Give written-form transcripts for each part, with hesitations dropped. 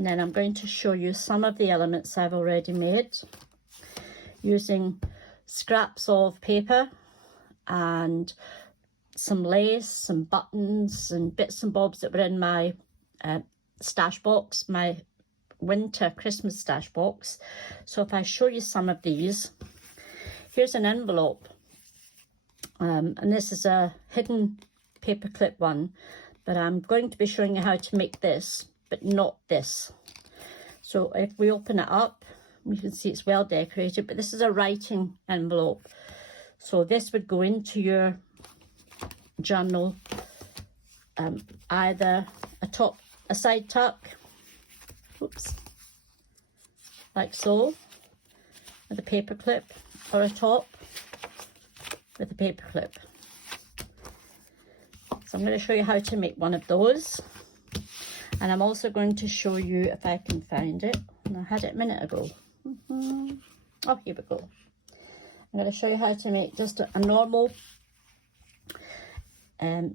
and then I'm going to show you some of the elements I've already made using scraps of paper and some lace, some buttons and bits and bobs that were in my stash box, my winter Christmas stash box. So if I show you some of these, here's an envelope, and this is a hidden paperclip one, but I'm going to be showing you how to make this, but not this. So if we open it up, you can see it's well decorated, but this is a writing envelope. So this would go into your journal, either a side tuck, oops, like so, with a paper clip, or a top with a paper clip. So I'm going to show you how to make one of those, and I'm also going to show you, if I can find it, and I had it a minute ago. Oh, here we go. I'm going to show you how to make just a normal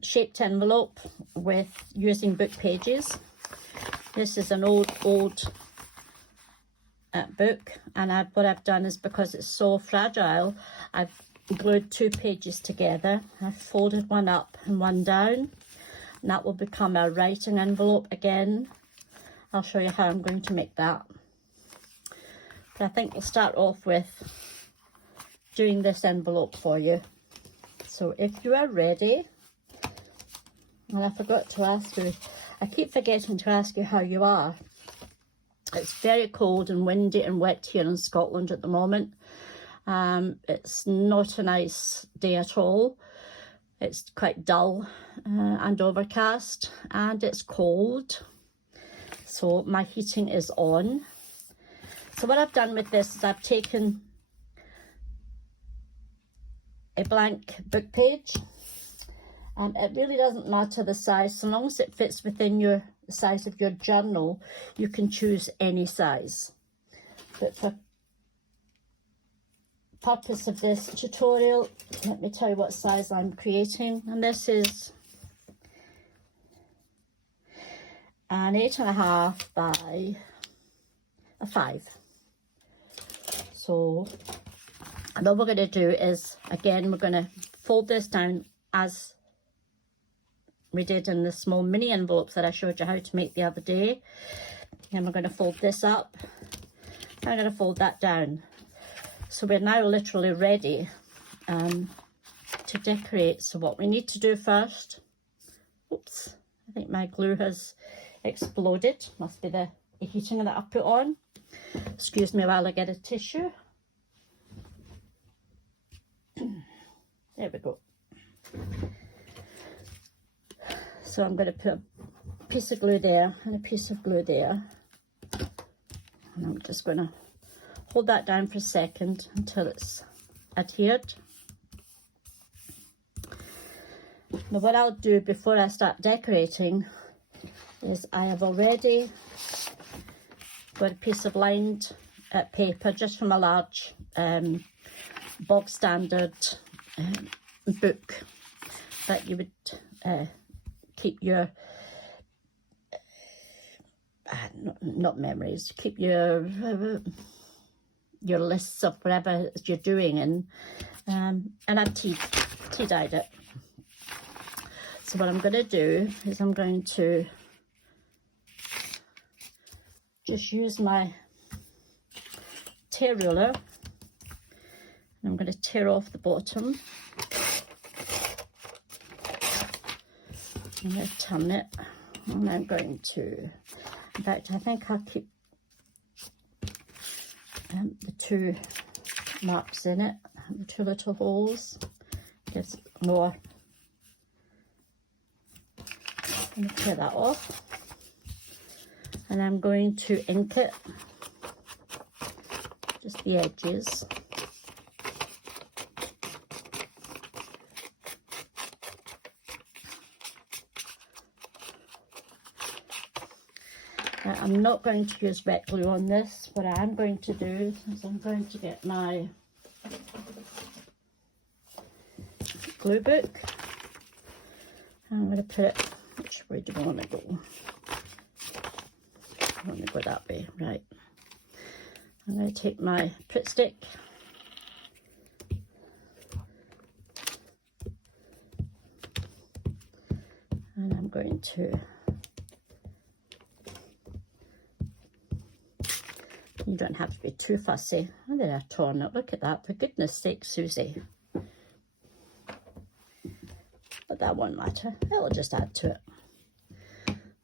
shaped envelope with using book pages. This is an old book, and what I've done is, because it's so fragile, I've glued 2 pages together. I've folded one up and one down, and that will become a writing envelope again. I'll show you how I'm going to make that. But I think we'll start off with doing this envelope for you. So if you are ready, and I forgot to ask you, I keep forgetting to ask you how you are. It's very cold and windy and wet here in Scotland at the moment. It's not a nice day at all. It's quite dull and overcast, and it's cold. So my heating is on. So what I've done with this is I've taken a blank book page. It really doesn't matter the size, so long as it fits within the size of your journal, you can choose any size. But for purpose of this tutorial, let me tell you what size I'm creating, and this is an 8.5 by a 5. So, and all we're going to do is, again, we're going to fold this down as we did in the small mini envelopes that I showed you how to make the other day. And we're going to fold this up. I'm going to fold that down. So we're now literally ready to decorate. So what we need to do first, oops, I think my glue has exploded. Must be the heating that I put on. Excuse me while I get a tissue. There we go. So I'm going to put a piece of glue there and a piece of glue there. And I'm just going to hold that down for a second until it's adhered. Now what I'll do before I start decorating is I have already got a piece of lined paper just from a large bog standard book that you would keep your not memories, keep your lists of whatever you're doing in, and I've tea-dyed it. So what I'm going to do is I'm going to just use my tear ruler, and I'm going to tear off the bottom. I'm going to turn it, and I'm going to, in fact, I think I'll keep the 2 marks in it, the 2 little holes, gives more. I'm going to tear that off, and I'm going to ink it, just the edges. I'm not going to use wet glue on this. What I am going to do is I'm going to get my glue book. I'm going to put it, which way do I want to go? I want to go that way, right. I'm going to take my Pritt stick and I'm going to, you don't have to be too fussy. Oh, there, I've torn it. Look at that. For goodness sake, Susie. But that won't matter. It'll just add to it.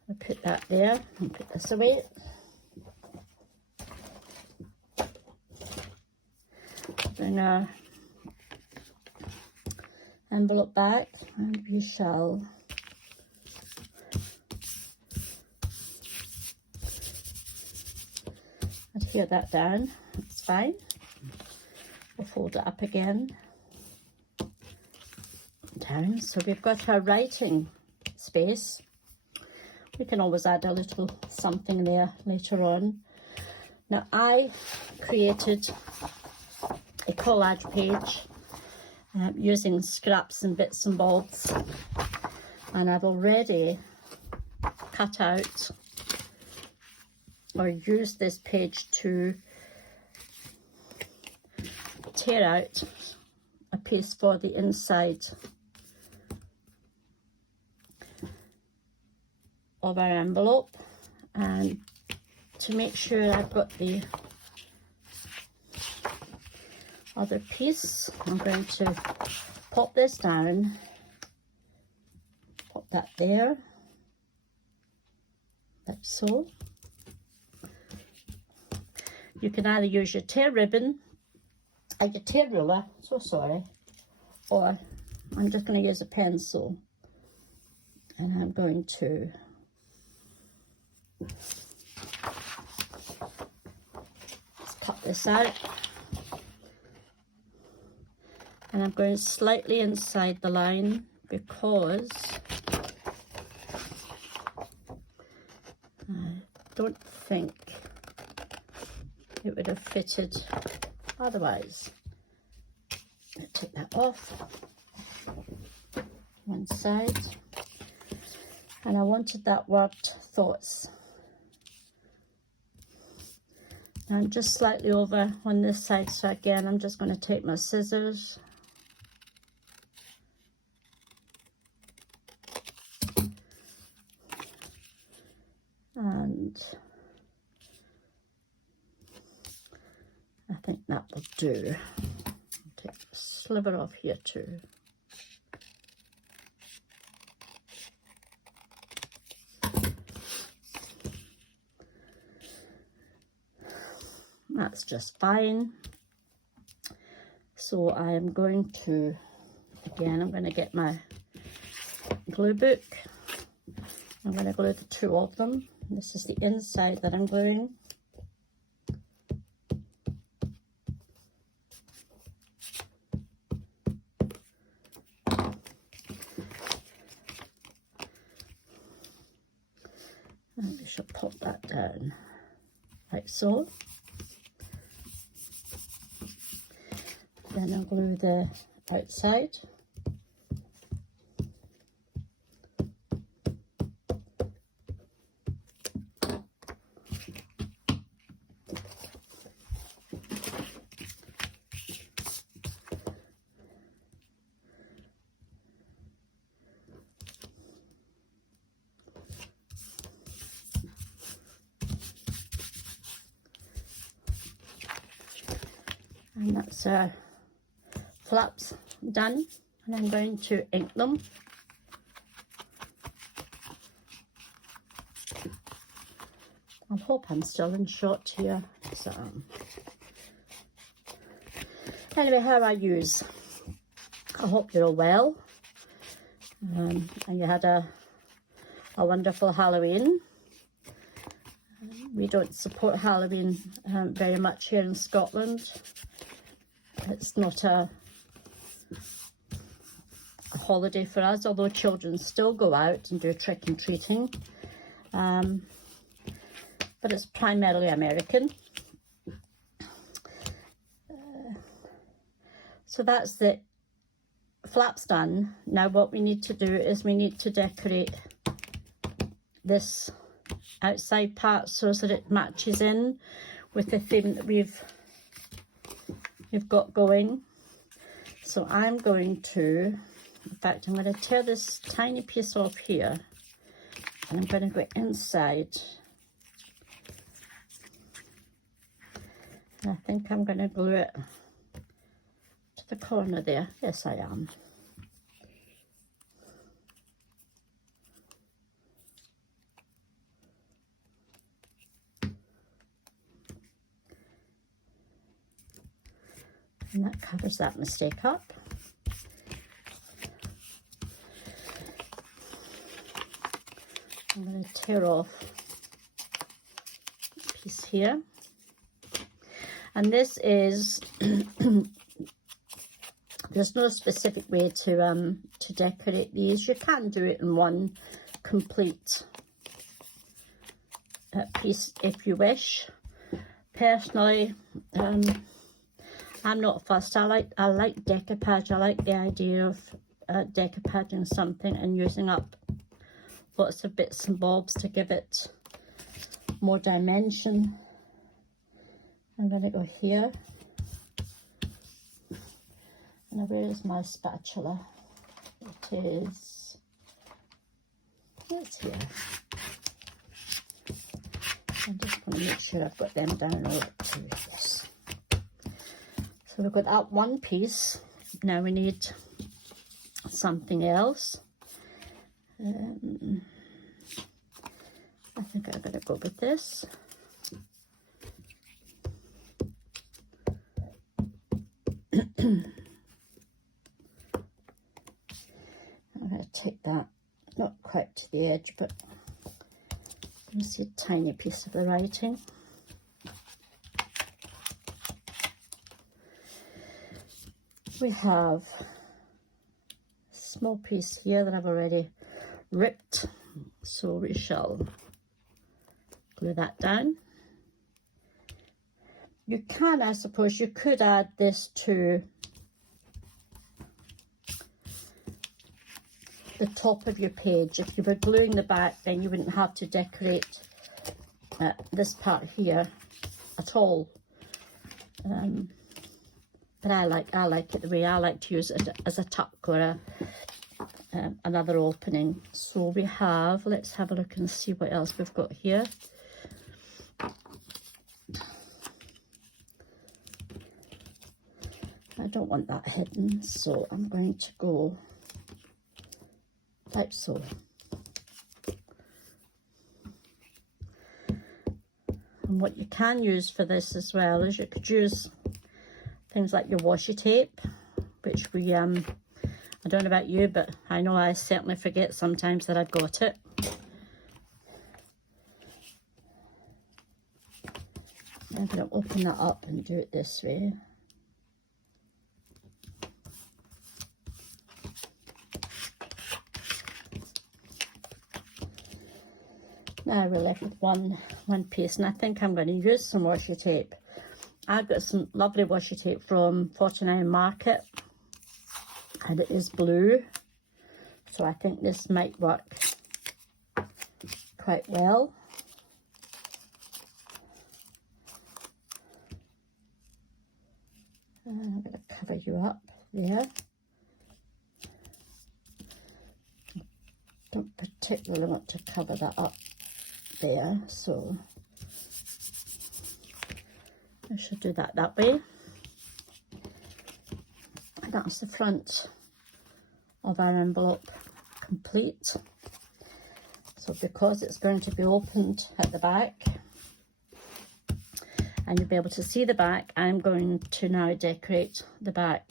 I'll put that there and put this away. Bring our envelope back and we shall adhere that down. It's fine. We'll fold it up again. Down. So we've got our writing space. We can always add a little something there later on. Now I created a collage page using scraps and bits and bobs, and I've already cut out or used this page to tear out a piece for the inside of our envelope, and to make sure I've got the other piece, I'm going to pop this down, pop that there, like so. You can either use your tear ribbon, your tear ruler, so sorry, or I'm just going to use a pencil, and I'm going to just cut this out. And I'm going slightly inside the line because I don't think it would have fitted otherwise. I'll take that off one side, and I wanted that word thoughts. I'm just slightly over on this side, so again I'm just going to take my scissors and I think that will do. I'll take a sliver off here too. That's just fine. So I am going to, again, I'm going to get my glue book. I'm going to glue the two of them. This is the inside that I'm gluing. And we shall pop that down like so. Then I'll glue the outside. And that's our flaps done, and I'm going to ink them. I hope I'm still in shot here. So anyway, how I use. I hope you're all well, and you had a wonderful Halloween. We don't support Halloween very much here in Scotland. It's not a holiday for us, although children still go out and do trick and treating, but it's primarily American. So that's the flaps done. Now what we need to do is we need to decorate this outside part so that it matches in with the theme that we've got going. So I'm going to, in fact, I'm going to tear this tiny piece off here, and I'm going to go inside. And I think I'm going to glue it to the corner there. Yes, I am. And that covers that mistake up. I'm going to tear off a piece here. And this is, there's no specific way to decorate these. You can do it in one complete piece if you wish. Personally, I'm not fussed. I like decoupage. I like the idea of decoupaging something and using up lots of bits and bobs to give it more dimension. I'm going to go here. Now, where is my spatula? It is, it's here. I'm just going to make sure I've got them down over too. Yes. So we've got that one piece. Now we need something else. I think I'm going to go with this. I'm going to take that, not quite to the edge, but you see a tiny piece of the writing. We have a small piece here that I've already ripped, so we shall glue that down. You can, I suppose, you could add this to the top of your page. If you were gluing the back, then you wouldn't have to decorate this part here at all. But I like it the way I like to use it as a tuck or another opening. So we have, let's have a look and see what else we've got here. I don't want that hidden, so I'm going to go like so. And what you can use for this as well is you could use things like your washi tape, which we, I don't know about you, but I know I certainly forget sometimes that I've got it. I'm going to open that up and do it this way. Now we're left with one piece, and I think I'm going to use some washi tape. I've got some lovely washi tape from 49 Market, and it is blue, so I think this might work quite well. And I'm going to cover you up there. Don't particularly want to cover that up there, so I should do that way. And that's the front of our envelope complete. So because it's going to be opened at the back and you'll be able to see the back, I'm going to now decorate the back.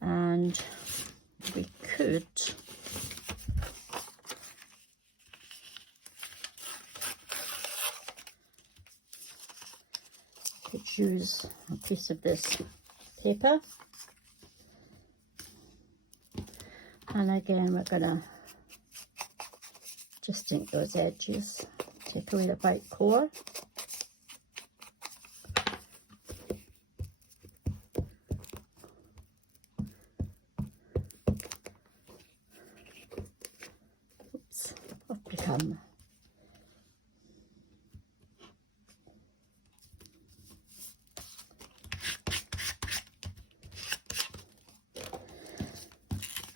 And we could use a piece of this paper, and again we're gonna just ink those edges, take away the white core. Oops, I've become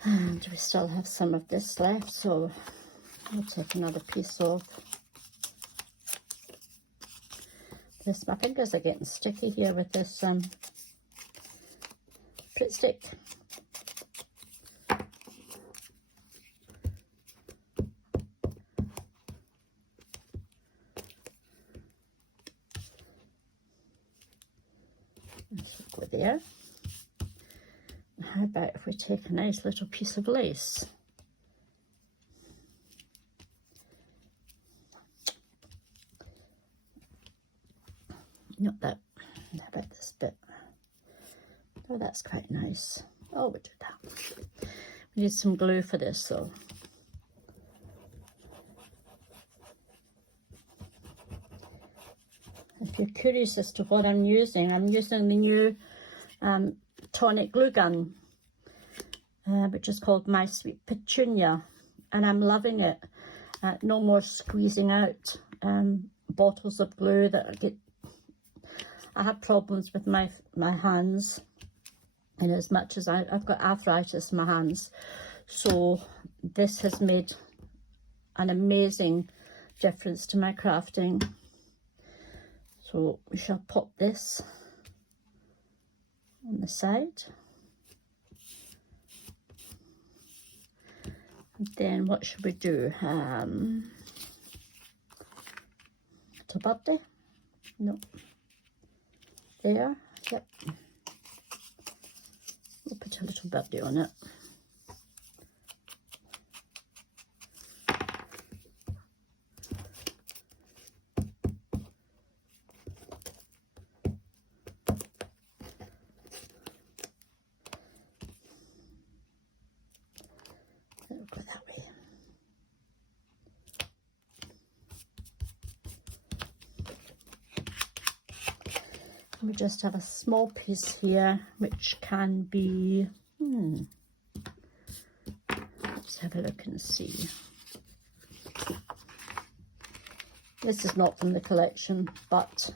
And we still have some of this left, so I'll take another piece of this. My fingers are getting sticky here with this Pritt stick. Go there. How about if we take a nice little piece of lace? Not that. How about this bit? Oh, that's quite nice. Oh, we'll do that. We need some glue for this, though. If you're curious as to what I'm using the new tonic glue gun, which is called My Sweet Petunia, and I'm loving it. No more squeezing out bottles of glue that I have problems with my hands, and as much as I've got arthritis in my hands, so this has made an amazing difference to my crafting. So we shall pop this on the side. And then what should we do? To birthday? No. There. Yep. We'll put a little birthday on it. Go that way. We just have a small piece here, which can be, let's have a look and see. This is not from the collection, but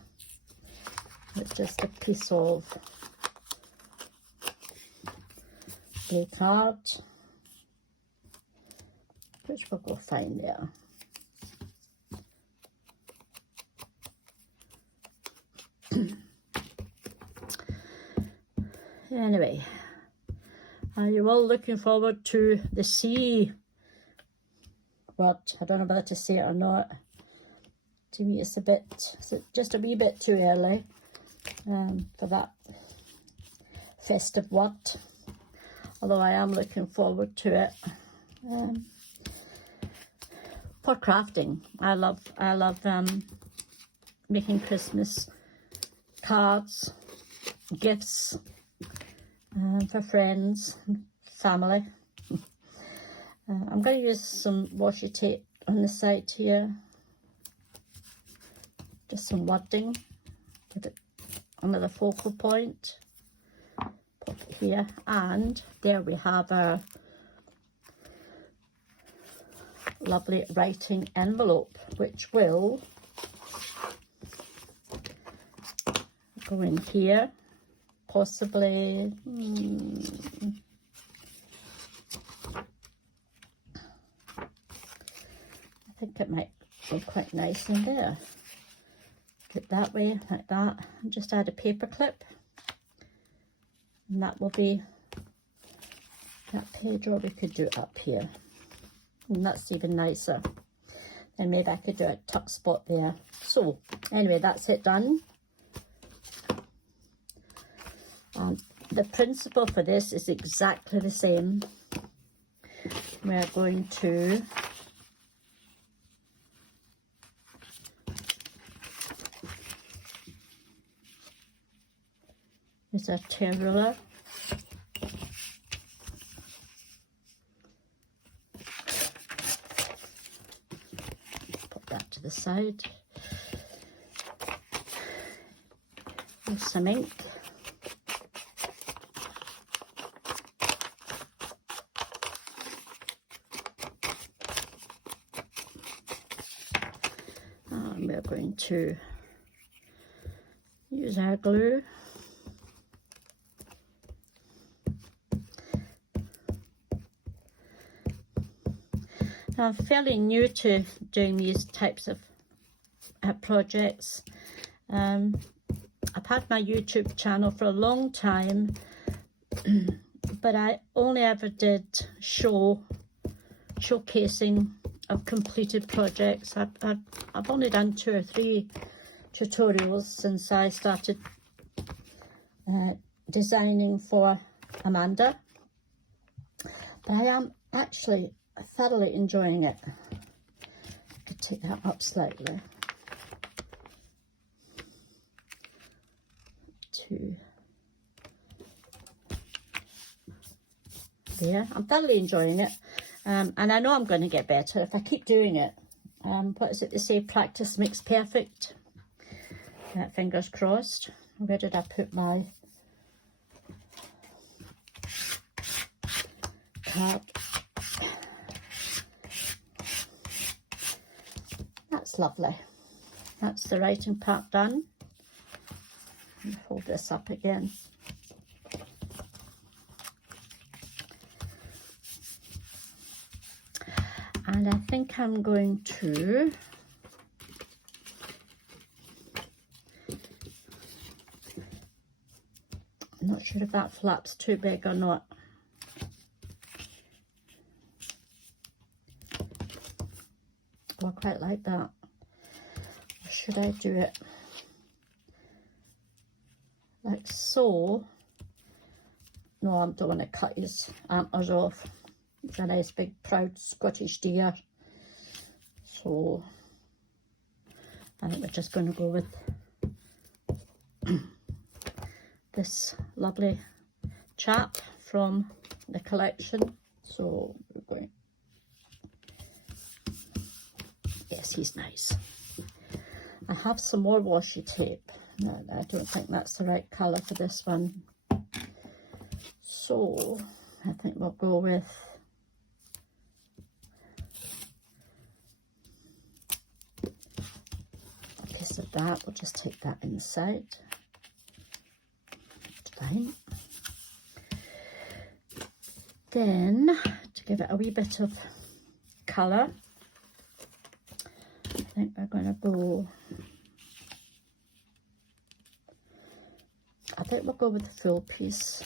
it's just a piece of play card, which we'll go find there. Anyway, are you all looking forward to the C word? I don't know whether to say it or not. To me, it's just a wee bit too early for that festive word. Although I am looking forward to it. For crafting, I love making Christmas cards, gifts for friends, family. I'm going to use some washi tape on the side here, just some wording, give it another focal point. Pop it here, and there we have our lovely writing envelope, which will go in here, possibly. I think it might go quite nice in there. Put it that way, like that, and just add a paper clip, and that will be that page, or we could do it up here. And that's even nicer. And maybe I could do a tuck spot there. So anyway, that's it done. The principle for this is exactly the same. We're going to use a tear ruler. To the side. Use some ink. And we're going to use our glue. I'm fairly new to doing these types of projects. I've had my YouTube channel for a long time, but I only ever did showcasing of completed projects. I've only done 2 or 3 tutorials since I started designing for Amanda, but I am actually thoroughly enjoying it. I'll take that up slightly. 2 there. I'm thoroughly enjoying it, and I know I'm going to get better if I keep doing it. What is it they say, practice makes perfect? Fingers crossed. Where did I put my card? That's lovely. That's the writing part done. Hold this up again. And I think I'm going to I'm not sure if that flap's too big or not. Oh, I quite like that. Or should I do it like so? No, I don't want to cut his antlers off. He's a nice big proud Scottish deer. So I think we're just going to go with this lovely chap from the collection. So we're going, yes, he's nice. I have some more washi tape. No, I don't think that's the right colour for this one. So I think we'll go with a piece of that. We'll just take that inside. Fine. Then to give it a wee bit of colour, I think we're going to go, I think we'll go with the full piece.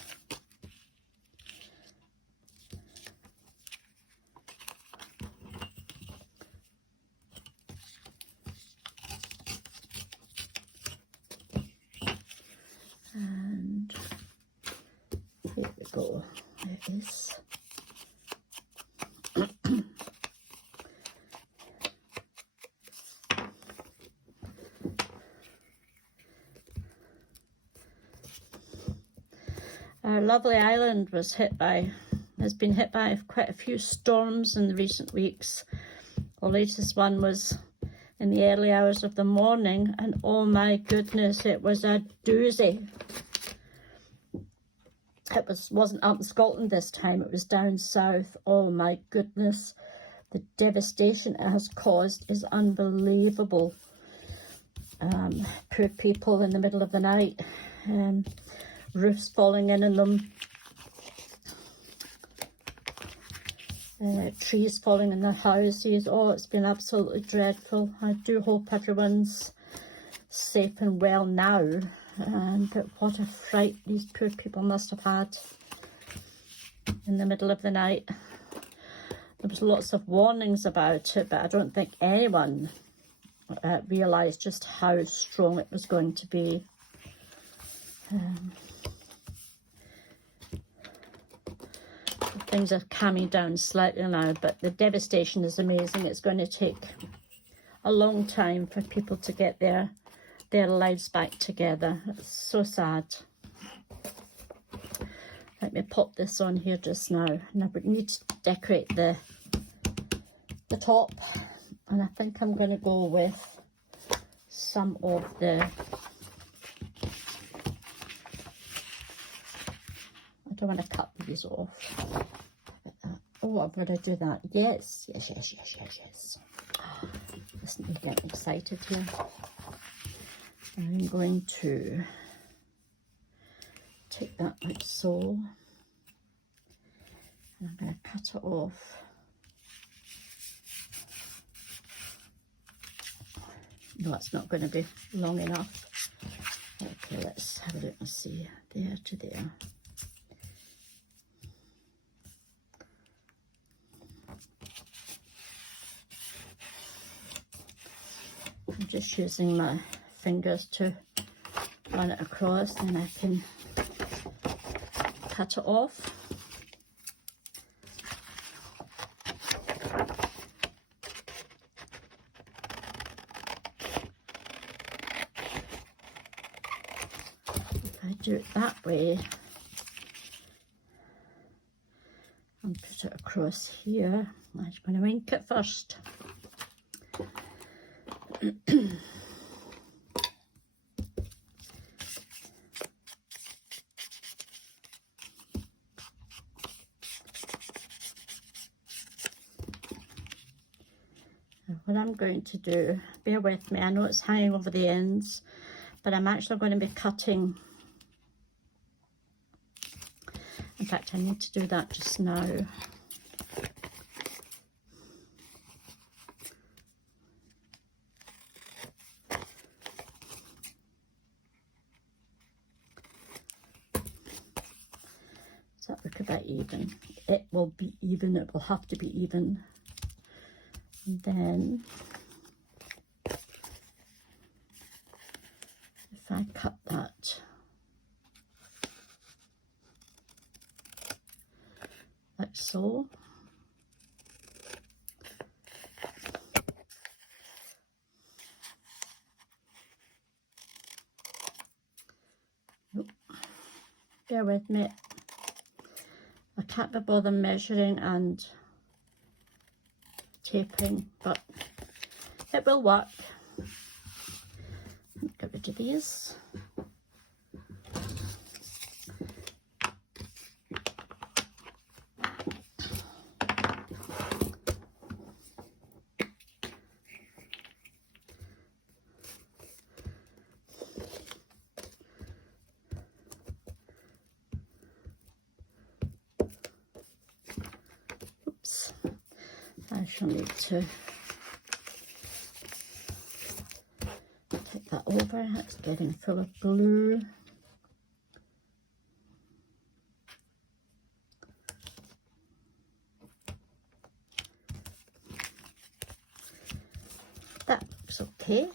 And here we go. There it is. Our lovely island has been hit by quite a few storms in the recent weeks. The latest one was in the early hours of the morning, and oh my goodness, it was a doozy. It wasn't up in Scotland this time, it was down south. Oh my goodness, the devastation it has caused is unbelievable. Poor people in the middle of the night, roofs falling in on them, trees falling in their houses. Oh, it's been absolutely dreadful. I do hope everyone's safe and well now, but what a fright these poor people must have had in the middle of the night. There was lots of warnings about it, but I don't think anyone realised just how strong it was going to be. Things are calming down slightly now, but the devastation is amazing. It's going to take a long time for people to get their lives back together. It's so sad. Let me pop this on here just now. Now we need to decorate the top, and I think I'm going to go with some of the, I don't want to cut these off. Oh, I'm going to do that. Yes. Listen, I'm getting excited here. I'm going to take that like so. And I'm going to cut it off. No, it's not going to be long enough. Okay, let's have a look and see. There to there. I'm just using my fingers to run it across, and I can cut it off. If I do it that way and put it across here, I'm just going to ink it first. What I'm going to do, bear with me, I know it's hanging over the ends, but I'm actually going to be cutting. In fact, I need to do that just now. Does that look about even? It will be even, it will have to be even. And then if I cut that like so, bear with me, I can't be bothered measuring and taping, but it will work. Get rid of these. Oops. I shall need to take that over. It's getting full of glue. That looks okay.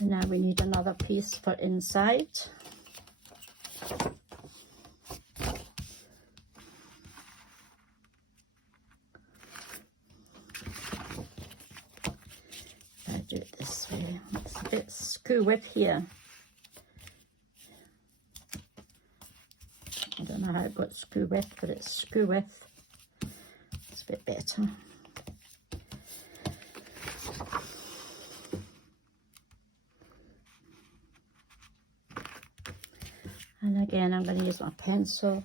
And now we need another piece for inside. If I do it this way, it's a bit screw width here. I don't know how it got screw width, but it's screw width. It's a bit better. And again, I'm going to use my pencil.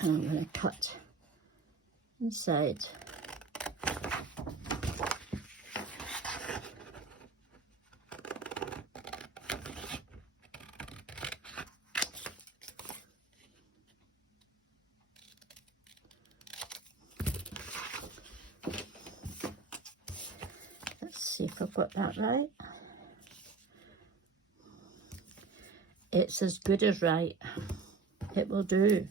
And I'm going to cut inside. See if I've got that right. It's as good as right. It will do.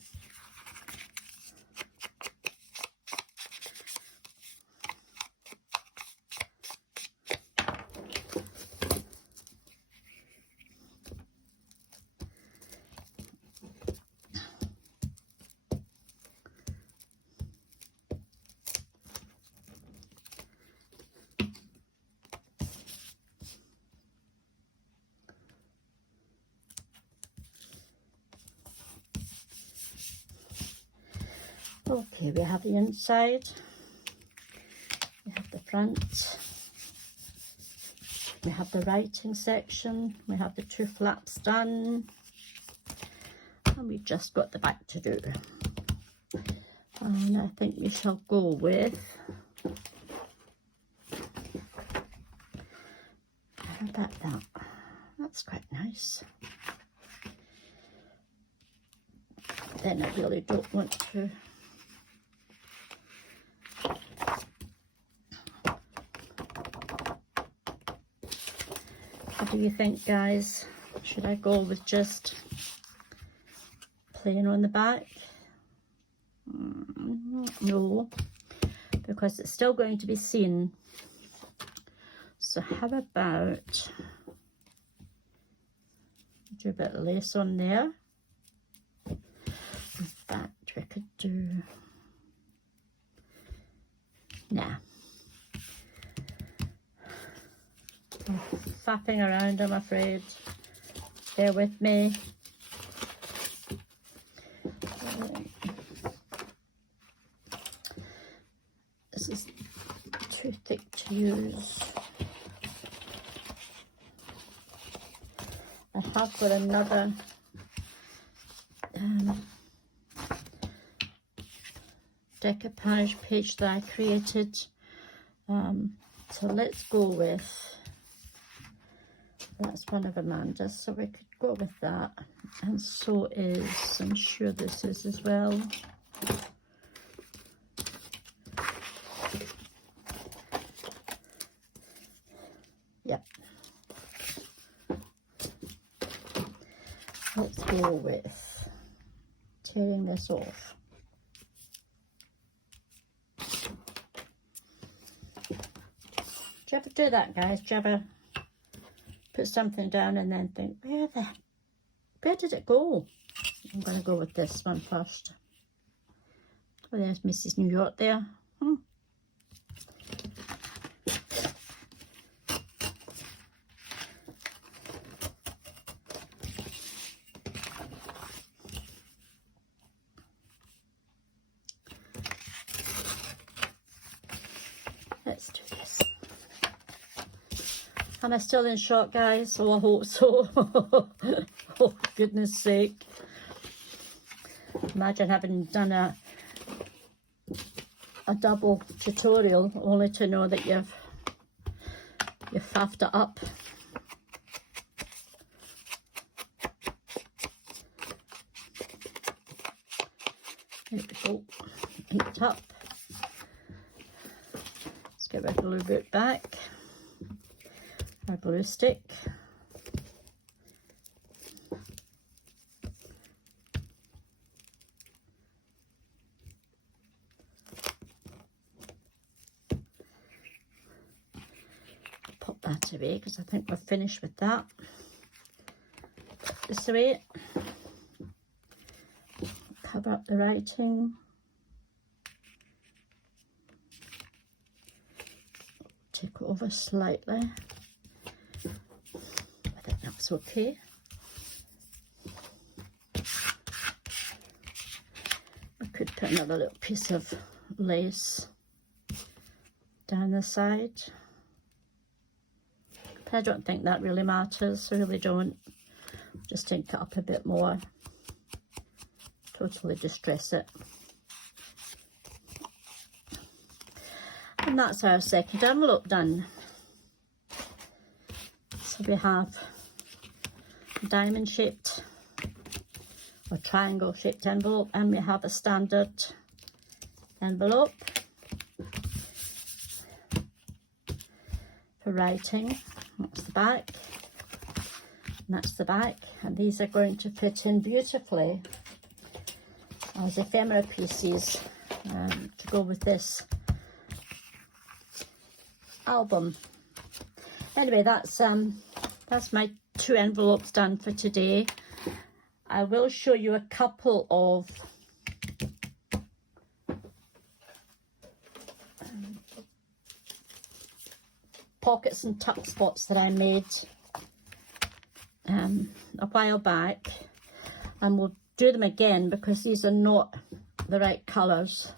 Okay, we have the inside, we have the front, we have the writing section, we have the two flaps done, and we've just got the back to do. And I think we shall go with How about that? That's quite nice. Then I really don't want to what do you think, guys? Should I go with just plain on the back? No, because it's still going to be seen. So how about do a bit of lace on there? In fact, we could do, nah. I'm faffing around, I'm afraid. Bear with me. This is too thick to use. I have got another decoupage page that I created. So let's go with, that's one of Amanda's, so we could go with that. And so is, I'm sure this is as well. Yep. Let's go with tearing this off. Do you ever do that, guys? Do you ever put something down and then think, where did it go? I'm going to go with this one first. Oh, there's Mrs. New York there. Let's do this. Am I still in shot, guys? Oh, I hope so. Oh, goodness sake. Imagine having done a double tutorial only to know that you've faffed it up. There we go. Inked up. Let's get our glue book back. Our glue stick. Pop that away because I think we're finished with that. Put this away. Cover up the writing. Take it over slightly. I think that's okay. I could put another little piece of lace down the side. But I don't think that really matters, I really don't. Just ink it up a bit more. Totally distress it. And that's our second envelope done. So we have a diamond shaped or triangle shaped envelope, and we have a standard envelope for writing. That's the back, and that's the back, and these are going to fit in beautifully as ephemera pieces to go with this album. Anyway, that's my 2 envelopes done for today. I will show you a couple of pockets and tuck spots that I made a while back, and we'll do them again because these are not the right colours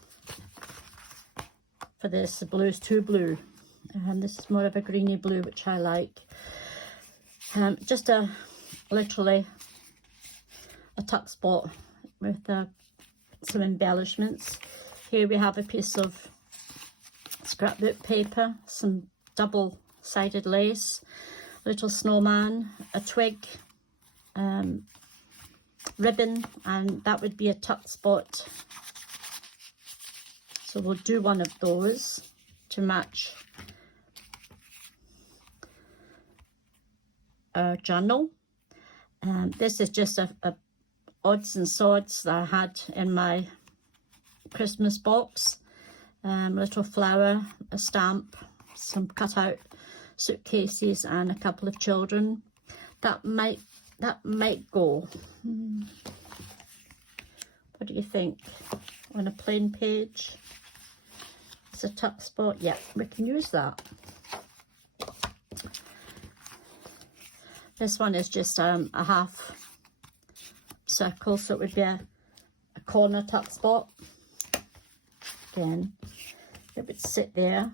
for this. The blue is too blue, and this is more of a greeny blue, which I like. Just literally a tuck spot with some embellishments. Here we have a piece of scrapbook paper, some double-sided lace, little snowman, a twig, ribbon, and that would be a tuck spot. So we'll do one of those to match our journal. This is just a odds and sods that I had in my Christmas box. Little flower, a stamp, some cut out suitcases, and a couple of children. That might go. What do you think? On a plain page, it's a tuck spot. Yeah, we can use that. This one is just a half circle, so it would be a corner tuck spot. Again, it would sit there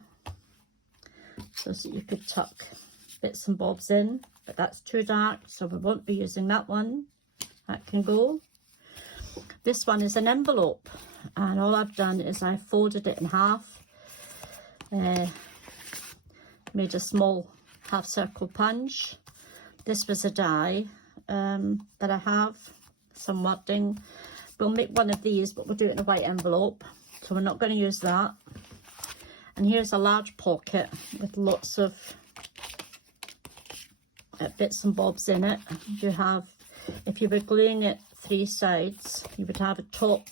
so that you could tuck bits and bobs in, but that's too dark, so we won't be using that one. That can go. This one is an envelope, and all I've done is I folded it in half, made a small half circle punch. This was a die that I have, some wording. We'll make one of these, but we'll do it in a white envelope, so we're not going to use that. And here's a large pocket with lots of bits and bobs in it. You have, if you were gluing it 3 sides, you would have a top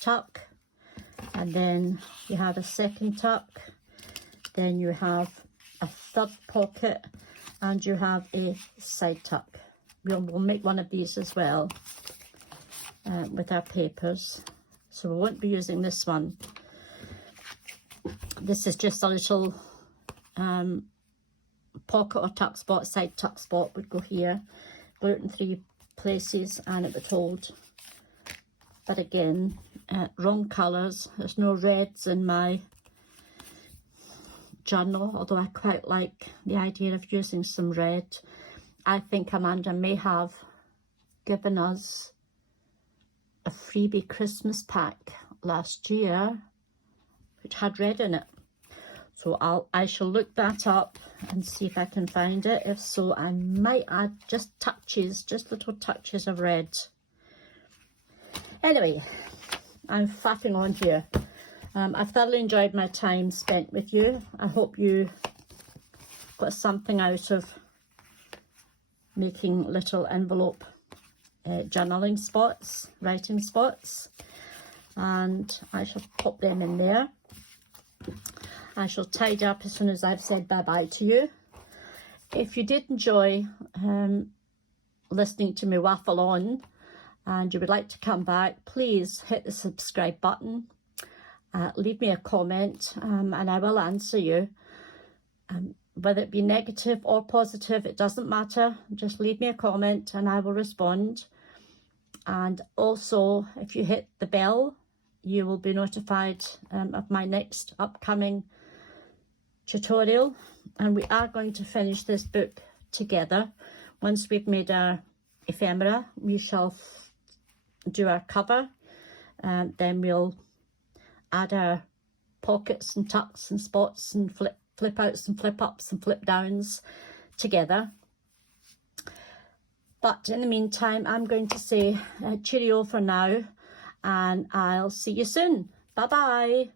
tuck, and then you have a second tuck, then you have a third pocket, and you have a side tuck. We'll make one of these as well with our papers, so we won't be using this one. This is just a little pocket or tuck spot, side tuck spot would go here. Glue it in 3 places and it would hold. But again, wrong colours. There's no reds in my journal, although I quite like the idea of using some red. I think Amanda may have given us a freebie Christmas pack last year which had red in it, so I shall look that up and see if I can find it. If so, I might add just little touches of red. Anyway, I'm faffing on here. I've thoroughly enjoyed my time spent with you. I hope you got something out of making little envelope journaling spots, writing spots, and I shall pop them in there. I shall tidy up as soon as I've said bye-bye to you. If you did enjoy listening to me waffle on and you would like to come back, please hit the subscribe button. Leave me a comment and I will answer you. Whether it be negative or positive, it doesn't matter. Just leave me a comment and I will respond. And also, if you hit the bell, you will be notified of my next upcoming tutorial. And we are going to finish this book together. Once we've made our ephemera, we shall do our cover, and then we'll add our pockets and tucks and spots and flip outs and flip ups and flip downs together. But in the meantime, I'm going to say cheerio for now, and I'll see you soon. Bye bye.